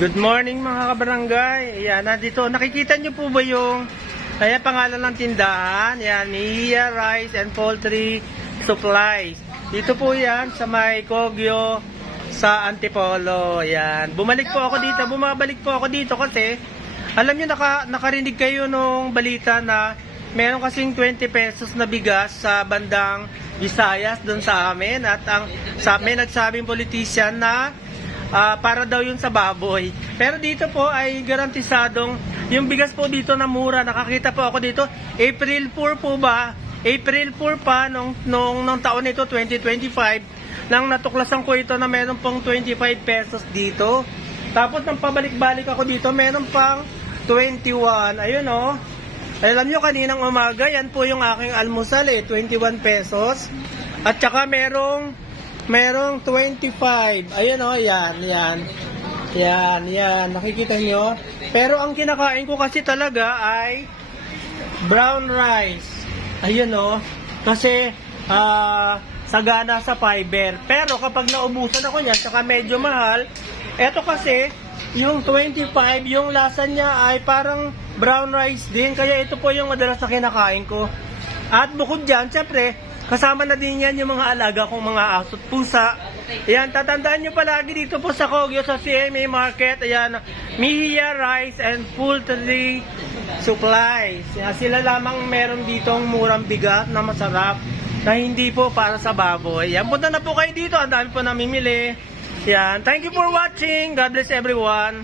Good morning mga kabarangay. Ayan, nandito. Nakikita nyo po ba yung pangalan ng tindahan? Ayan, Mia Rice and Poultry Supplies. Dito po yan sa may Kogyo sa Antipolo. Ayan. Bumabalik po ako dito kasi alam nyo, nakarinig kayo nung balita na meron kasing 20 pesos na bigas sa bandang Visayas doon sa amin. At may nagsabing politician na para daw yun sa baboy. Pero dito po ay garantisadong yung bigas po dito na mura. Nakakita po ako dito, April 4 po ba? April 4 pa nung taon nito, 2025, nang natuklasan ko ito na meron pong 25 pesos dito. Tapos nang pabalik-balik ako dito, meron pang 21. Ayun oh. Alam nyo, kaninang umaga, yan po yung aking almusal 21 pesos. At saka merong 25. Ayun oh, yan. Nakikita nyo? Pero ang kinakain ko kasi talaga ay brown rice. Ayun oh. Kasi sagana sa fiber. Pero kapag naubusan ako niya, saka medyo mahal, eto kasi yung 25, yung lasa niya ay parang brown rice din. Kaya ito po yung madalas na kinakain ko. At bukod dyan, syempre, kasama na din yan yung mga alaga kong mga aso at pusa. Ayan, tatandaan nyo palagi dito po sa Kogyo, sa CMA Market. Ayan, Mia Rice and Poultry Supplies. Ayan, sila lamang meron ditong murang bigas na masarap na hindi po para sa baboy. Ayan, punta na po kayo dito. Ang dami po namimili. Ayan, thank you for watching. God bless everyone.